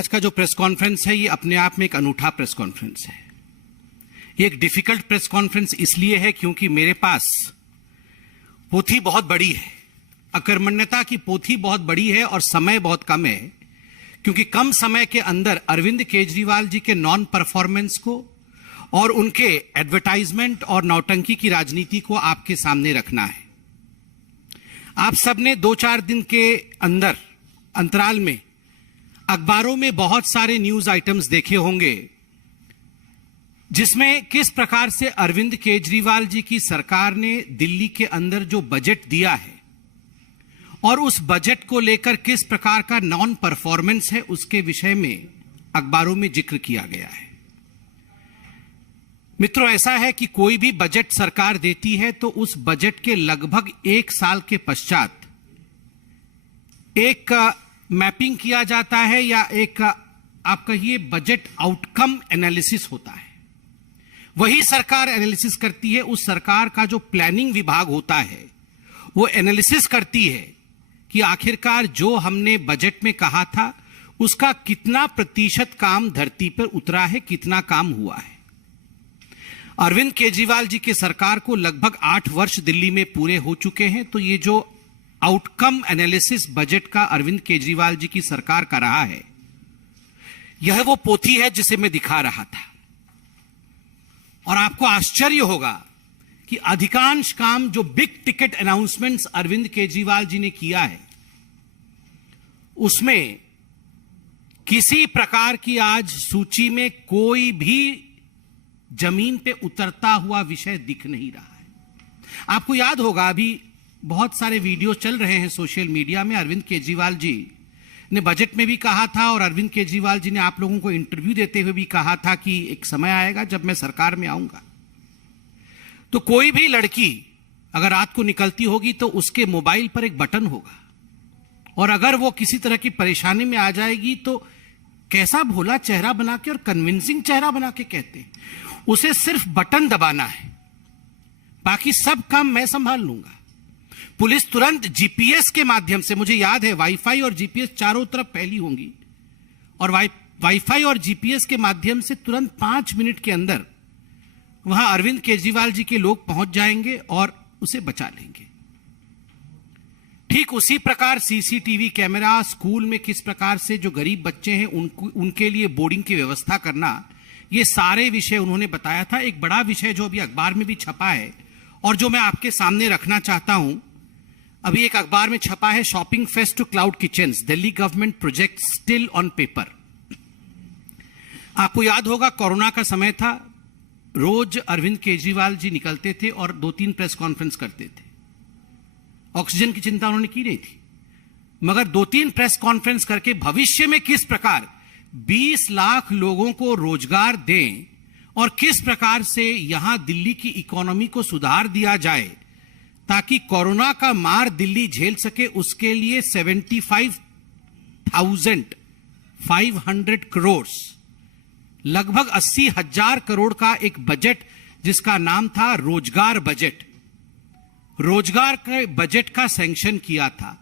आज का जो प्रेस कॉन्फ्रेंस है ये अपने आप में एक अनूठा प्रेस कॉन्फ्रेंस है। ये एक डिफिकल्ट प्रेस कॉन्फ्रेंस इसलिए है क्योंकि मेरे पास पोथी बहुत बड़ी है, अकर्मण्यता की पोथी बहुत बड़ी है और समय बहुत कम है, क्योंकि कम समय के अंदर अरविंद केजरीवाल जी के नॉन परफॉर्मेंस को और उनके एडवर्टाइजमेंट और नौटंकी की राजनीति को आपके सामने रखना है। आप सबने 2-4 दिन के अंदर अंतराल में अखबारों में बहुत सारे न्यूज आइटम्स देखे होंगे जिसमें किस प्रकार से अरविंद केजरीवाल जी की सरकार ने दिल्ली के अंदर जो बजट दिया है और उस बजट को लेकर किस प्रकार का नॉन परफॉर्मेंस है उसके विषय में अखबारों में जिक्र किया गया है। मित्रों, ऐसा है कि कोई भी बजट सरकार देती है तो उस बजट के लगभग 1 साल के पश्चात एक मैपिंग किया जाता है या एक आप कहिए बजट आउटकम एनालिसिस होता है। वही सरकार एनालिसिस करती है, उस सरकार का जो प्लानिंग विभाग होता है वो एनालिसिस करती है कि आखिरकार जो हमने बजट में कहा था उसका कितना प्रतिशत काम धरती पर उतरा है, कितना काम हुआ है। अरविंद केजरीवाल जी की सरकार को लगभग 8 वर्ष दिल्ली में पूरे हो चुके हैं, तो ये जो आउटकम एनालिसिस बजट का अरविंद केजरीवाल जी की सरकार का रहा है, यह वो पोथी है जिसे मैं दिखा रहा था। और आपको आश्चर्य होगा कि अधिकांश काम जो big ticket announcements Arvind Kejriwal ji ने किया है उसमें किसी प्रकार की आज सूची में कोई भी जमीन पे उतरता हुआ विषय दिख नहीं रहा है। आपको याद होगा अभी बहुत सारे वीडियो चल रहे हैं सोशल मीडिया में, अरविंद केजरीवाल जी ने बजट में भी कहा था और अरविंद केजरीवाल जी ने आप लोगों को इंटरव्यू देते हुए भी कहा था कि एक समय आएगा जब मैं सरकार में आऊंगा तो कोई भी लड़की अगर रात को निकलती होगी तो उसके मोबाइल पर एक बटन होगा और अगर वो किसी तरह की परेशानी में आ जाएगी तो कैसा भोला चेहरा बना के और कन्विंसिंग चेहरा बना के कहते हैं उसे सिर्फ बटन दबाना है, बाकी सब काम मैं संभाल लूंगा। पुलिस तुरंत जीपीएस के माध्यम से, मुझे याद है वाईफाई और जीपीएस चारों तरफ फैली होंगी और वाईफाई और जीपीएस के माध्यम से तुरंत 5 मिनट के अंदर वहां अरविंद केजरीवाल जी के लोग पहुंच जाएंगे और उसे बचा लेंगे। ठीक उसी प्रकार सीसीटीवी कैमरा, स्कूल में किस प्रकार से जो गरीब बच्चे हैं उनके लिए बोर्डिंग की व्यवस्था करना, ये सारे विषय उन्होंने बताया था। एक बड़ा विषय जो अभी अखबार में भी छपा है और जो मैं आपके सामने रखना चाहता हूं, अभी एक अखबार में छपा है, shopping fest to cloud kitchens, Delhi government project still on paper. आपको याद होगा कोरोना का समय था, रोज अरविंद केजरीवाल जी निकलते थे और 2-3 प्रेस कॉन्फ्रेंस करते थे। ऑक्सीजन की चिंता उन्होंने की नहीं थी, मगर 2-3 प्रेस कॉन्फ्रेंस करके भविष्य में किस प्रकार 20 लाख लोगों को रोजगार दें और किस प्रकार से यहां दिल्ली की इकोनॉमी को सुधार दिया जाए ताकि कोरोना का मार दिल्ली झेल सके, उसके लिए 75,500 करोड़, लगभग 80,000 करोड़ का एक बजट जिसका नाम था रोजगार बजट, रोजगार के बजट का सैंक्शन किया था।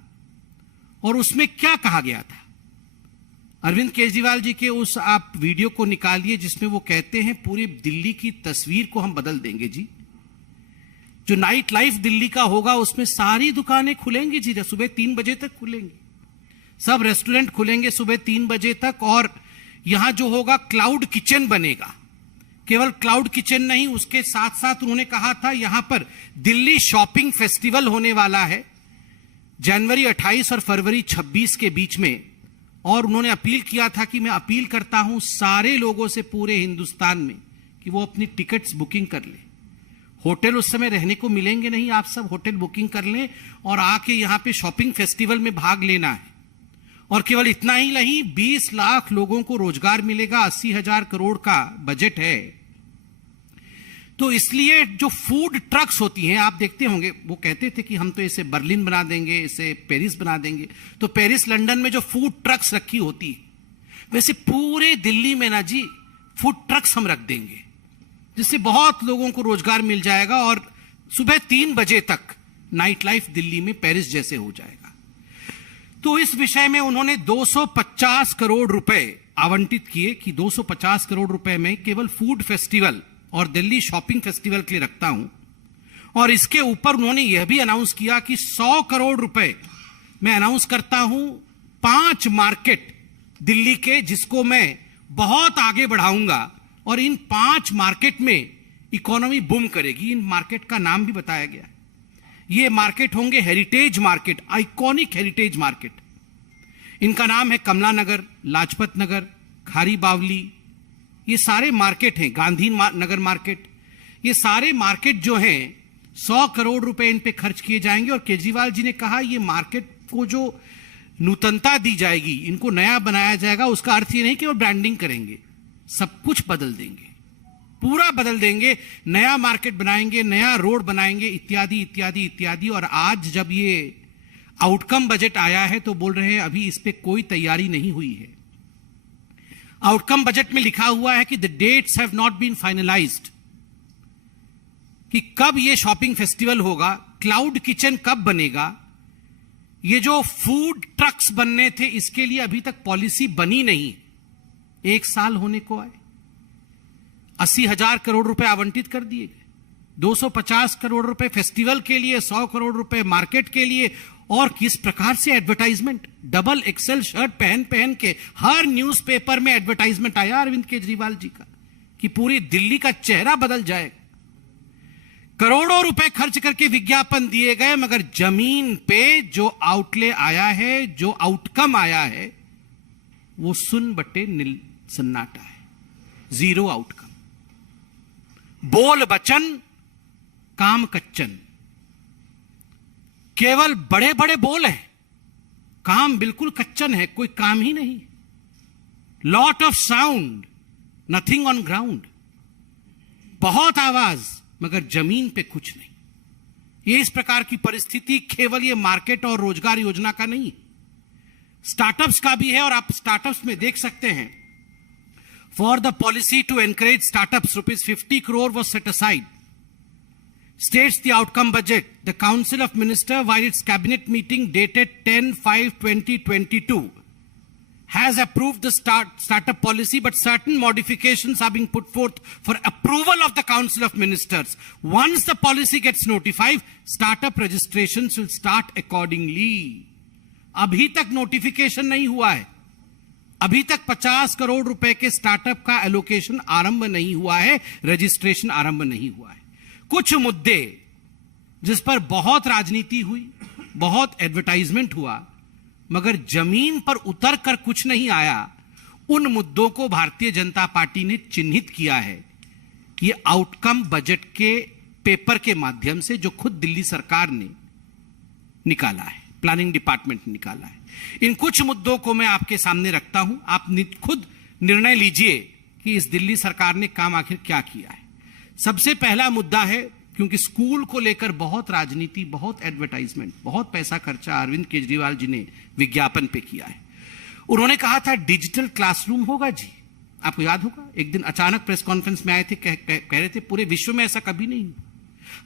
और उसमें क्या कहा गया था, अरविंद केजरीवाल जी के उस आप वीडियो को निकालिए जिसमें वो कहते हैं पूरी दिल्ली की तस्वीर को हम बदल देंगे जी। जो नाइट लाइफ दिल्ली का होगा उसमें सारी दुकानें खुलेंगी जी, सुबह 3 बजे तक खुलेंगी, सब रेस्टोरेंट खुलेंगे सुबह 3 बजे तक। और यहां जो होगा क्लाउड किचन बनेगा, केवल क्लाउड किचन नहीं, उसके साथ साथ उन्होंने कहा था यहां पर दिल्ली शॉपिंग फेस्टिवल होने वाला है जनवरी 28 और फरवरी 26 के बीच में। और उन्होंने अपील किया था कि मैं अपील करता हूं सारे लोगों से पूरे हिंदुस्तान में कि वो अपनी टिकट्स बुकिंग कर लें। होटल उस समय रहने को मिलेंगे नहीं, आप सब होटल बुकिंग कर लें और आके यहां पे शॉपिंग फेस्टिवल में भाग लेना है। और केवल इतना ही नहीं, 20 लाख लोगों को रोजगार मिलेगा, 80,000 करोड़ का बजट है। तो इसलिए जो फूड ट्रक्स होती हैं, आप देखते होंगे वो कहते थे कि हम तो इसे बर्लिन बना देंगे, इसे पेरिस बना देंगे, तो पेरिस लंदन में जो फूड ट्रक्स रखी होती है वैसे पूरे दिल्ली में ना जी फूड ट्रक्स हम रख देंगे जिससे बहुत लोगों को रोजगार मिल जाएगा और सुबह 3 बजे तक नाइट लाइफ दिल्ली में पेरिस जैसे हो जाएगा। तो इस विषय में उन्होंने 250 करोड़ रुपए आवंटित किए कि 250 करोड़ रुपए में केवल फूड फेस्टिवल और दिल्ली शॉपिंग फेस्टिवल के लिए रखता हूं, और इसके ऊपर उन्होंने यह भी अनाउंस किया कि 100 करोड़ रुपए मैं अनाउंस करता हूं 5 मार्केट दिल्ली के, जिसको मैं बहुत आगे बढ़ाऊंगा और इन 5 मार्केट में इकोनॉमी बूम करेगी। इन मार्केट का नाम भी बताया गया। ये मार्केट होंगे heritage market, iconic heritage market. इनका नाम है कमला नगर, लाजपत नगर, खारी बावली, ये सारे मार्केट हैं, गांधी नगर मार्केट। ये सारे मार्केट जो हैं 100 करोड़ रुपए इन पे खर्च किए जाएंगे। और केजरीवाल जी ने कहा ये मार्केट को जो नूतनता दी जाएगी, इनको नया बनाया जाएगा, उसका अर्थ ये नहीं कि वो ब्रांडिंग करेंगे, सब कुछ बदल देंगे, पूरा बदल देंगे, नया मार्केट बनाएंगे, नया रोड बनाएंगे, इत्यादि इत्यादि इत्यादि। और आज जब ये आउटकम बजट आया है तो बोल रहे हैं अभी इस पे कोई तैयारी नहीं हुई है। आउटकम बजट में लिखा हुआ है कि the dates have not been finalised, कि कब ये शॉपिंग फेस्टिवल होगा, क्लाउड किचन कब बनेगा, ये जो फूड ट्रक्स बनने थे इसके लिए अभी तक पॉलिसी बनी नहीं। 1 साल होने को आए, 80,000 करोड़ रुपए आवंटित कर दिए गए, 250 करोड़ रुपए फेस्टिवल के लिए, 100 करोड़ रुपए मार्केट के लिए। और किस प्रकार से एडवर्टाइजमेंट, डबल एक्सेल शर्ट पहन पहन के हर न्यूज़पेपर में एडवर्टाइजमेंट आया अरविंद केजरीवाल जी का कि पूरी दिल्ली का चेहरा बदल जाएगा। करोड़ों रुपए खर्च करके विज्ञापन दिए गए, मगर जमीन पे जो आउटले आया है, जो आउटकम आया है, वो सुन बटे नील सन्नाटा है, जीरो आउटकम। बोल बचन काम कच्चन, केवल बड़े बड़े बोल हैं, काम बिल्कुल कच्चन है, कोई काम ही नहीं। Lot of sound, nothing on ground, बहुत आवाज मगर जमीन पे कुछ नहीं। ये इस प्रकार की परिस्थिति केवल ये मार्केट और रोजगार योजना का नहीं, स्टार्टअप्स का भी है। और आप स्टार्टअप्स में देख सकते हैं, for the policy to encourage startups ₹50 crore was set aside. States the outcome budget. The Council of Ministers, while its cabinet meeting dated 10/5/2022, has approved the startup policy, but certain modifications are being put forth for approval of the Council of Ministers. Once the policy gets notified, startup registrations will start accordingly. अभी तक notification नहीं हुआ है, अभी तक 50 करोड़ रुपए के startup का एलोकेशन आरंभ नहीं हुआ है, रजिस्ट्रेशन आरंभ नहीं हुआ है। कुछ मुद्दे जिस पर बहुत राजनीति हुई, बहुत एडवर्टाइजमेंट हुआ, मगर जमीन पर उतर कर कुछ नहीं आया, उन मुद्दों को भारतीय जनता पार्टी ने चिन्हित किया है। ये आउटकम बजट के पेपर के माध्यम से जो खुद दिल्ली सरकार ने निकाला है, प्लानिंग डिपार्टमेंट ने निकाला है। इन कुछ मुद्दों को मैं आपके सामने रखता हूं, आप खुद निर्णय लीजिए कि इस दिल्ली सरकार ने काम आखिर क्या किया है। सबसे पहला मुद्दा है, क्योंकि स्कूल को लेकर बहुत राजनीति, बहुत एडवर्टाइजमेंट, बहुत पैसा खर्चा अरविंद केजरीवाल जी ने विज्ञापन पे किया है। उन्होंने कहा था डिजिटल क्लासरूम होगा जी, आपको याद होगा, एक दिन अचानक प्रेस कॉन्फ्रेंस में आए थे, कह रहे थे पूरे विश्व में ऐसा कभी नहीं,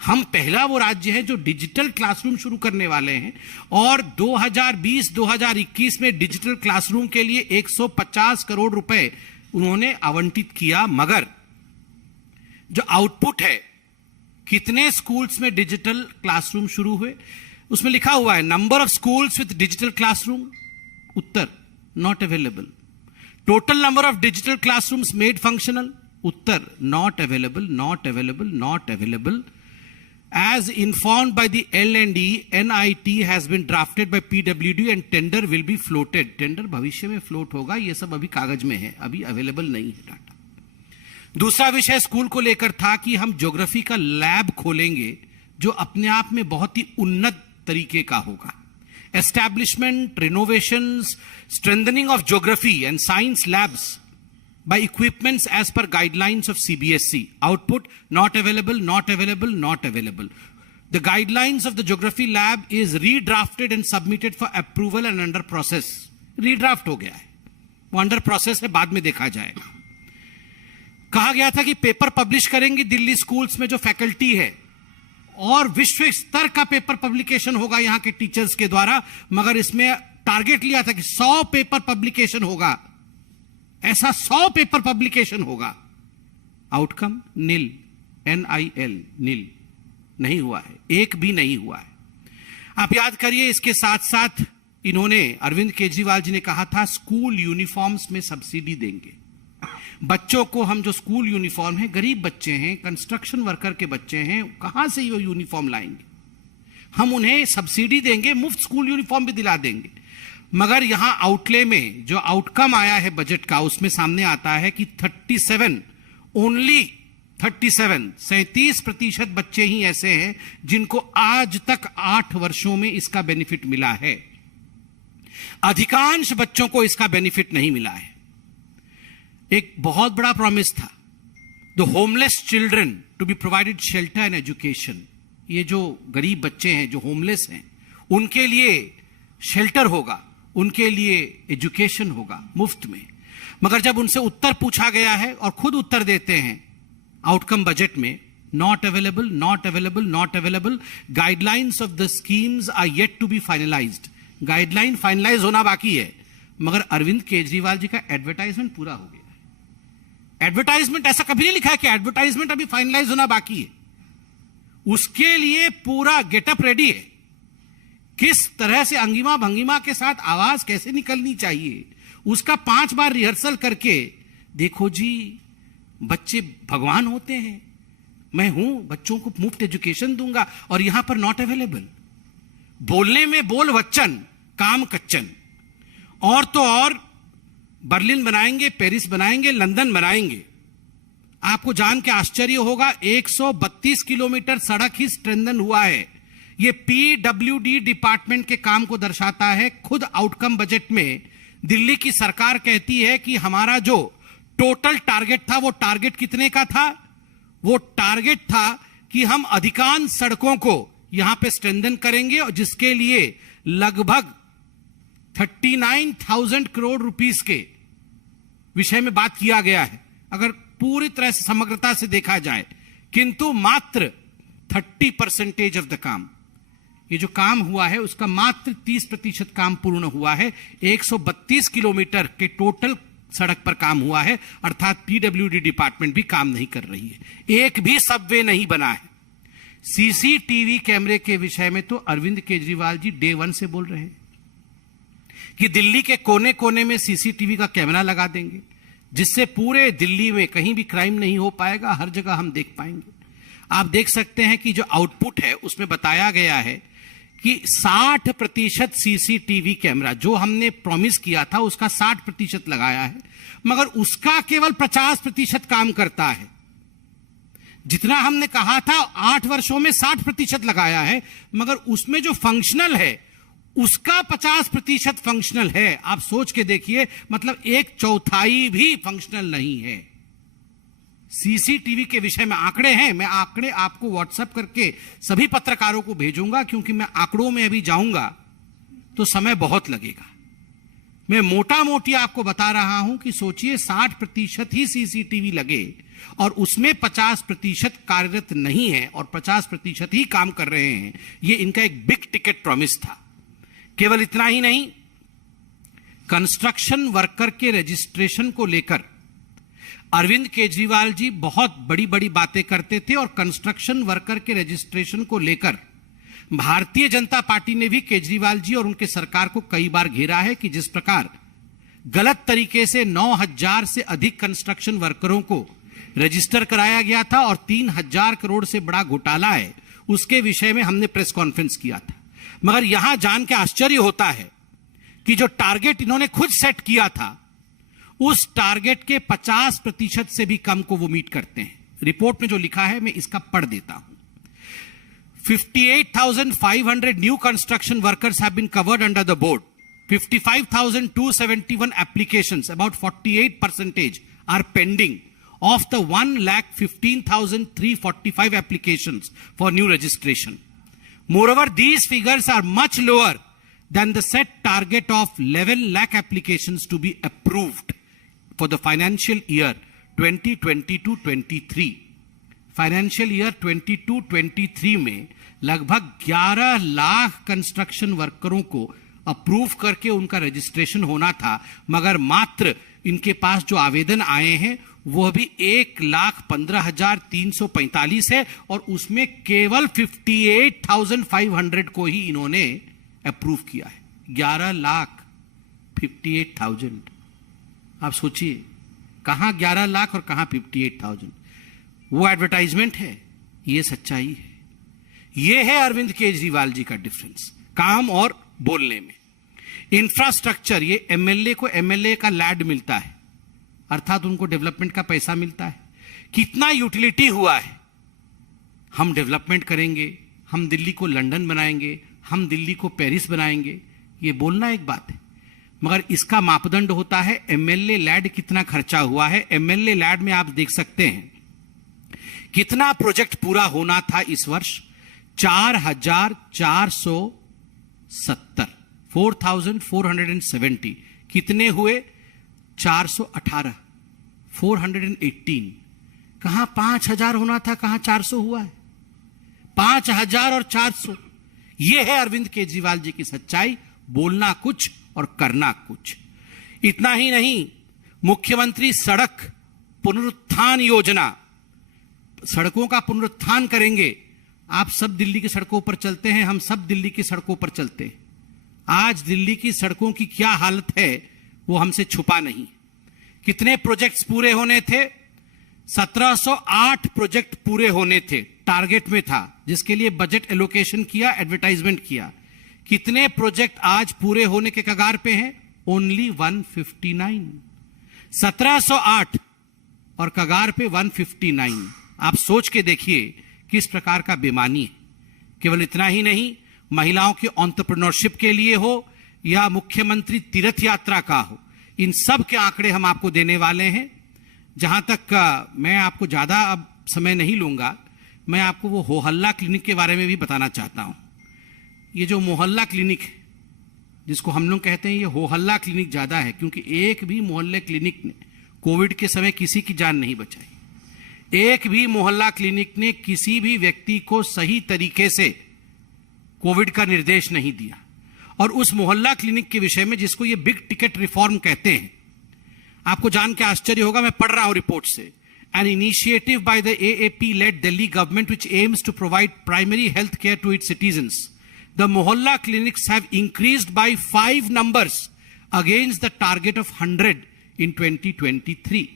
हम पहला वो राज्य है जो डिजिटल क्लासरूम शुरू करने वाले हैं। और 2020-2021 में डिजिटल क्लासरूम के लिए 150 करोड़ रुपए उन्होंने आवंटित किया, मगर जो आउटपुट है, कितने स्कूल्स में डिजिटल क्लासरूम शुरू हुए, उसमें लिखा हुआ है number of schools with digital classroom, Uttar not available. Total number of digital classrooms made functional, Uttar not available, not available, not available. As informed by the L&E, NIT has been drafted by PWD and tender will be floated. Tender भविष्य में float होगा, ये सब अभी कागज में है, अभी अवेलेबल नहीं है डाटा। दूसरा विषय स्कूल को लेकर था कि हम ज्योग्राफी का लैब खोलेंगे जो अपने आप में बहुत ही उन्नत तरीके का होगा। Establishment, renovations, strengthening of geography and science labs by equipments as per guidelines of CBSE. Output not available, not available, not available. The guidelines of the geography lab is redrafted and submitted for approval and under process. Redraft हो गया है, वो under process है, बाद में देखा जाएगा। कहा गया था कि पेपर पब्लिश करेंगे दिल्ली स्कूल्स में जो फैकल्टी है, और विश्व स्तर का पेपर पब्लिकेशन होगा यहां के टीचर्स के द्वारा, मगर इसमें टारगेट लिया था कि 100 पेपर पब्लिकेशन होगा ऐसा 100 पेपर पब्लिकेशन होगा, आउटकम नील, NIL, नील, नहीं हुआ है, एक भी नहीं हुआ है। आप याद करिए, इसके साथ साथ इन्होंने, अरविंद केजरीवाल जी ने कहा था स्कूल यूनिफॉर्म्स में सब्सिडी देंगे। बच्चों को, हम जो स्कूल यूनिफॉर्म है, गरीब बच्चे हैं, कंस्ट्रक्शन वर्कर के बच्चे हैं, कहां से ये यूनिफॉर्म लाएंगे? हम उन्हें सब्सिडी देंगे, मुफ्त स्कूल यूनिफॉर्म भी दिला देंगे। मगर यहां आउटले में जो आउटकम आया है बजट का, उसमें सामने आता है कि 37% बच्चे ही ऐसे हैं जिनको आज तक 8 वर्षों में इसका बेनिफिट मिला है। अधिकांश बच्चों को इसका बेनिफिट नहीं मिला है। एक बहुत बड़ा प्रॉमिस था, the homeless children to be provided shelter and education. ये जो गरीब बच्चे हैं, जो होमलेस हैं, उनके लिए शेल्टर होगा, उनके लिए एजुकेशन होगा मुफ्त में। मगर जब उनसे उत्तर पूछा गया है, और खुद उत्तर देते हैं आउटकम बजट में, not available, not available, not available, guidelines of the schemes are yet to be finalised. Guideline finalise होना बाकी है, मगर अरविंद केजरीवाल जी का एडवर्टाइजमेंट पूरा हो गया है। एडवर्टाइजमेंट, ऐसा कभी नहीं लिखा है कि एडवर्टाइजमेंट अभी फाइनलाइज होना बाकी है। उसके लिए पूरा गेटअप रेडी है, किस तरह से अंगिमा भंगिमा के साथ आवाज कैसे निकलनी चाहिए, उसका 5 बार रिहर्सल करके, देखो जी बच्चे भगवान होते हैं, मैं हूं, बच्चों को मुफ्त एजुकेशन दूंगा, और यहां पर नॉट अवेलेबल। बोलने में बोल वच्चन, काम कच्चन। और तो और बर्लिन बनाएंगे, पेरिस बनाएंगे, लंदन बनाएंगे। आपको जान के आश्चर्य होगा, 132 किलोमीटर सड़क ही स्ट्रेंथन हुआ है। यह PWD डिपार्टमेंट के काम को दर्शाता है। खुद आउटकम बजट में दिल्ली की सरकार कहती है कि हमारा जो टोटल टारगेट था, वो टारगेट कितने का था? वो टारगेट था कि हम अधिकांश सड़कों को यहां पे स्ट्रेंथन करेंगे, और जिसके लिए लगभग 39,000 करोड़ रुपीस के विषय में बात किया गया है, अगर पूरी तरह से समग्रता से देखा जाए। किंतु मात्र 30% ऑफ द काम, ये जो काम हुआ है उसका मात्र 30% काम पूर्ण हुआ है। 132 किलोमीटर के टोटल सड़क पर काम हुआ है, अर्थात PWD डिपार्टमेंट भी काम नहीं कर रही है। एक भी सबवे नहीं बना है। CCTV कैमरे के विषय में तो अरविंद केजरीवाल जी डे 1 से बोल रहे हैं कि दिल्ली के कोने कोने में CCTV का कैमरा लगा देंगे, जिससे पूरे दिल्ली में कहीं भी क्राइम नहीं हो पाएगा, हर जगह हम देख पाएंगे। आप देख सकते हैं कि जो आउटपुट है उसमें बताया गया है कि 60% CCTV कैमरा, जो हमने प्रॉमिस किया था उसका 60% लगाया है, मगर उसका केवल 50% काम करता है। जितना हमने कहा था 8 वर्षों में 60% लगाया है, मगर उसमें जो फंक्शनल है उसका 50% फंक्शनल है। आप सोच के देखिए, मतलब 1/4 भी फंक्शनल नहीं है। CCTV के विषय में आंकड़े हैं, मैं आंकड़े आपको व्हाट्सएप करके सभी पत्रकारों को भेजूंगा, क्योंकि मैं आंकड़ों में अभी जाऊंगा तो समय बहुत लगेगा। मैं मोटा मोटी आपको बता रहा हूं कि सोचिए 60% ही CCTV लगे और उसमें 50% कार्यरत नहीं है और 50% ही काम कर रहे हैं। यह इनका एक बिग टिकट प्रॉमिस था। केवल इतना ही नहीं, कंस्ट्रक्शन वर्कर के रजिस्ट्रेशन को लेकर अरविंद केजरीवाल जी बहुत बड़ी बड़ी बातें करते थे, और कंस्ट्रक्शन वर्कर के रजिस्ट्रेशन को लेकर भारतीय जनता पार्टी ने भी केजरीवाल जी और उनके सरकार को कई बार घेरा है कि जिस प्रकार गलत तरीके से 9,000 से अधिक कंस्ट्रक्शन वर्करों को रजिस्टर कराया गया था और 3,000 करोड़ से बड़ा घोटाला है, उसके विषय में हमने प्रेस कॉन्फ्रेंस किया था। मगर यहां जान के आश्चर्य होता है कि जो टारगेट इन्होंने खुद सेट किया था, उस टारगेट के 50% से भी कम को वो मीट करते हैं। रिपोर्ट में जो लिखा है मैं इसका पढ़ देता हूं। 58,500 new construction workers have been covered under the board. 55,271 applications, about 48%, are pending of the 1,15,345 applications for new registration. Moreover, these figures are much lower than the set target of 11 lakh applications to be approved for the financial year 2022-23. Financial year 22-23 में लगभग 11 lakh construction वर्करों को approve करके उनका registration होना था, मगर मात्र इनके पास जो आवेदन आए हैं वह भी 1,15,345 है और उसमें केवल 58,500 को ही इन्होंने अप्रूव किया है। 11,58,000। आप सोचिए कहां 11 लाख और कहां 58,000। वो एडवर्टाइजमेंट है, ये सच्चाई है। ये है अरविंद केजरीवाल जी का डिफरेंस काम और बोलने में। इंफ्रास्ट्रक्चर, ये एमएलए को एमएलए का लैड मिलता है, अर्थात उनको डेवलपमेंट का पैसा मिलता है। कितना यूटिलिटी हुआ है, हम डेवलपमेंट करेंगे, हम दिल्ली को लंदन बनाएंगे, हम दिल्ली को पेरिस बनाएंगे, ये बोलना एक बात है, मगर इसका मापदंड होता है एमएलए लैड कितना खर्चा हुआ है। एमएलए लैड में आप देख सकते हैं कितना प्रोजेक्ट पूरा होना था इस वर्ष, 4,470, 4,470। कितने हुए? 418, 418। कहां 5,000 होना था, कहां 400 हुआ है। 5,000 और 400, यह है अरविंद केजरीवाल जी की सच्चाई, बोलना कुछ और करना कुछ। इतना ही नहीं, मुख्यमंत्री सड़क पुनरुत्थान योजना, सड़कों का पुनरुत्थान करेंगे। आप सब दिल्ली की सड़कों पर चलते हैं, हम सब दिल्ली की सड़कों पर चलते हैं। आज दिल्ली की सड़कों की क्या हालत है वो हमसे छुपा नहीं। कितने प्रोजेक्ट्स पूरे होने थे? 1,708 प्रोजेक्ट पूरे होने थे, टारगेट में था, जिसके लिए बजट एलोकेशन किया, एडवर्टाइजमेंट किया। कितने प्रोजेक्ट आज पूरे होने के कगार पे हैं? ओनली 159। 1,708 और कगार पे 159। आप सोच के देखिए किस प्रकार का बेईमानी है। केवल इतना ही नहीं, महिलाओं के एंटरप्रेन्योरशिप के लिए हो या मुख्यमंत्री तीर्थ यात्रा का हो, इन सब के आंकड़े हम आपको देने वाले हैं। जहां तक मैं आपको ज्यादा अब समय नहीं लूंगा, मैं आपको वो हो हल्ला क्लिनिक के बारे में भी बताना चाहता हूं। ये जो मोहल्ला क्लिनिक है, जिसको हम लोग कहते हैं, ये हो हल्ला क्लिनिक ज्यादा है, क्योंकि एक भी मोहल्ले क्लिनिक ने कोविड के समय किसी की जान नहीं बचाई। एक भी मोहल्ला क्लिनिक ने किसी भी व्यक्ति को सही तरीके से कोविड का निर्देश नहीं दिया। और उस मोहल्ला क्लिनिक के विषय में, जिसको ये बिग टिकट रिफॉर्म कहते हैं, आपको जान के आश्चर्य होगा, मैं पढ़ रहा हूं रिपोर्ट से। An initiative by the AAP led Delhi government which aims to provide primary health care to its citizens. The mohalla clinics have increased by 5 numbers against the target of 100 in 2023।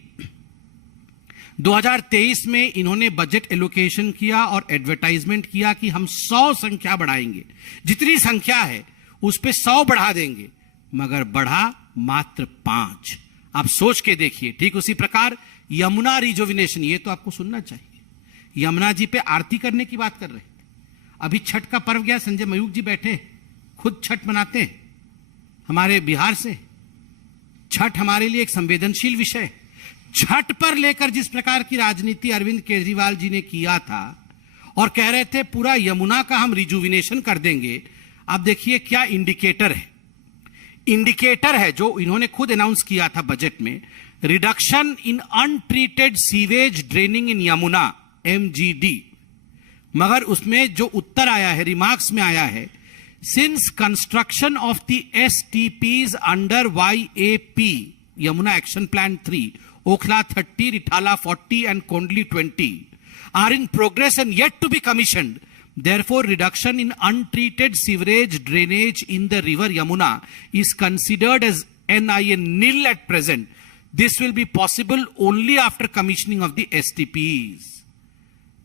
2023 में इन्होंने बजट एलोकेशन किया और advertisement किया कि हम 100 संख्या बढ़ाएंगे, जितनी संख्या है उस पे 100 बढ़ा देंगे, मगर बढ़ा मात्र 5। आप सोच के देखिए। ठीक उसी प्रकार यमुना रिजुविनेशन, ये तो आपको सुनना चाहिए। यमुना जी पे आरती करने की बात कर रहे थे। अभी छठ का पर्व गया, संजय मयूख जी बैठे, खुद छठ मनाते हैं हमारे बिहार से। छठ हमारे लिए एक संवेदनशील विषय है। छठ पर लेकर जिस प्रकार की राजनीति अरविंद केजरीवाल जी ने किया था और कह रहे थे पूरा यमुना का हम रिजुविनेशन कर देंगे, आप देखिए क्या इंडिकेटर है। इंडिकेटर है जो इन्होंने खुद अनाउंस किया था बजट में, reduction in untreated sewage draining in Yamuna, MGD। मगर उसमें जो उत्तर आया है, रिमार्क्स में आया है, since construction of the STPs under YAP, Yamuna action plan 3, Okhla 30, Rithala 40 and Kondli 20 are in progress and yet to be commissioned. Therefore, reduction in untreated sewerage drainage in the river Yamuna is considered as NIN nil at present. This will be possible only after commissioning of the STPs.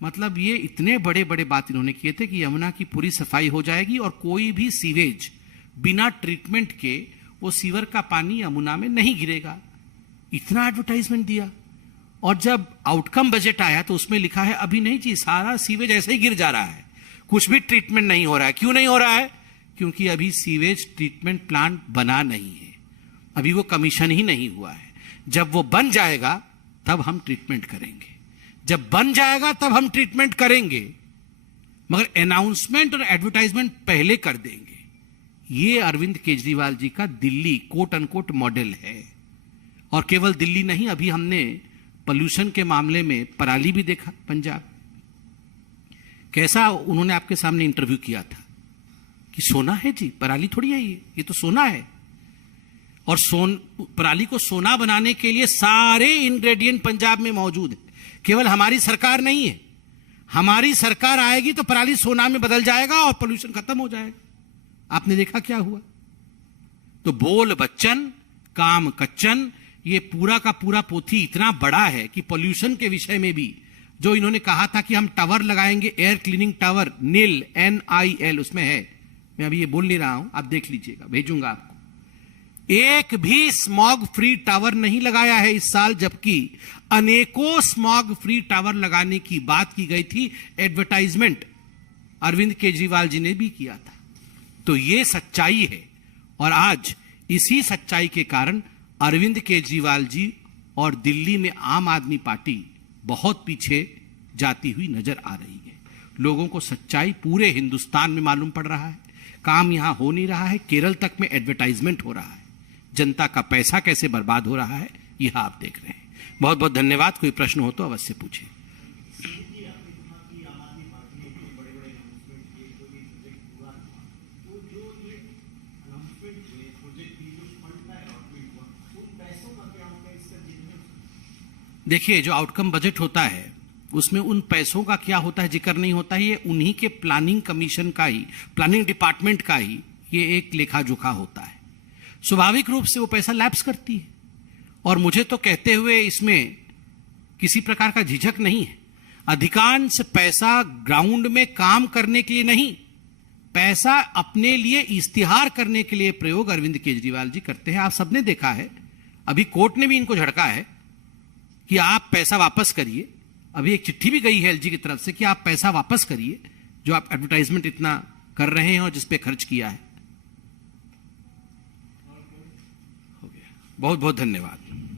मतलब ये इतने बड़े बड़े बात इन्होंने किए थे कि यमुना की पूरी सफाई हो जाएगी और कोई भी सीवेज बिना ट्रीटमेंट के वो सीवर का पानी यमुना में नहीं गिरेगा। इतना एडवर्टाइजमेंट दिया। और जब आउटकम बजट आया तो उसमें लिखा है अभी नहीं जी, सारा सीवेज ऐसे ही गिर जा रहा है, कुछ भी ट्रीटमेंट नहीं हो रहा है। क्यों नहीं हो रहा है? क्योंकि अभी सीवेज ट्रीटमेंट प्लांट बना नहीं है, अभी वो कमीशन ही नहीं हुआ है। जब वो बन जाएगा तब हम ट्रीटमेंट करेंगे, जब बन जाएगा तब हम ट्रीटमेंट करेंगे, मगर अनाउंसमेंट और एडवर्टाइजमेंट पहले कर देंगे। ये अरविंद केजरीवाल जी का दिल्ली कोट अनकोट मॉडल है। और केवल दिल्ली नहीं, अभी हमने पोल्यूशन के मामले में पराली भी देखा, पंजाब कैसा उन्होंने आपके सामने इंटरव्यू किया था। कि सोना है जी, पराली थोड़ी है ये तो सोना है। और पराली को सोना बनाने के लिए सारे इंग्रेडिएंट पंजाब में मौजूद है, केवल हमारी सरकार नहीं है। हमारी सरकार आएगी तो पराली सोना में बदल जाएगा और पोल्यूशन खत्म हो जाएगा। आपने देखा क्या हुआ। तो बोल बच्चन काम कच्चन, ये पूरा का पूरा पोथी इतना बड़ा है कि पोल्यूशन के विषय में भी जो इन्होंने कहा था कि हम टावर लगाएंगे, air cleaning tower, NIL, NIL उसमें है, मैं अभी ये बोल नहीं रहा हूं, आप देख लीजिएगा, भेजूंगा आपको। एक भी स्मॉग फ्री टावर नहीं लगाया है इस साल, जबकि अनेकों स्मॉग फ्री टावर लगाने की बात की गई थी। एडवर्टाइजमेंट अरविंद केजरीवाल जी ने भी किया था। तो ये सच्चाई है, और आज इसी सच्चाई के कारण अरविंद केजरीवाल जी और दिल्ली में आम आदमी पार्टी बहुत पीछे जाती हुई नजर आ रही है। लोगों को सच्चाई पूरे हिंदुस्तान में मालूम पड़ रहा है, काम यहां हो नहीं रहा है, केरल तक में एडवर्टाइजमेंट हो रहा है, जनता का पैसा कैसे बर्बाद हो रहा है यह आप देख रहे हैं। बहुत बहुत धन्यवाद। कोई प्रश्न हो तो अवश्य पूछें। देखिए, जो आउटकम बजट होता है उसमें उन पैसों का क्या होता है जिक्र नहीं होता है। ये उन्हीं के प्लानिंग कमीशन का ही, प्लानिंग डिपार्टमेंट का ही ये एक लेखा जोखा होता है। स्वाभाविक रूप से वो पैसा लैप्स करती है, और मुझे तो कहते हुए इसमें किसी प्रकार का झिझक नहीं है। अधिकांश पैसा ग्राउंड में काम करने के लिए नहीं, पैसा अपने लिए इश्तिहार करने के लिए प्रयोग अरविंद केजरीवाल जी करते हैं। आप सबने देखा है, अभी कोर्ट ने भी इनको झड़का है कि आप पैसा वापस करिए। अभी एक चिट्ठी भी गई है LG की तरफ से कि आप पैसा वापस करिए जो आप एडवर्टाइजमेंट इतना कर रहे हैं और जिस पे खर्च किया है। हो गया। बहुत बहुत धन्यवाद।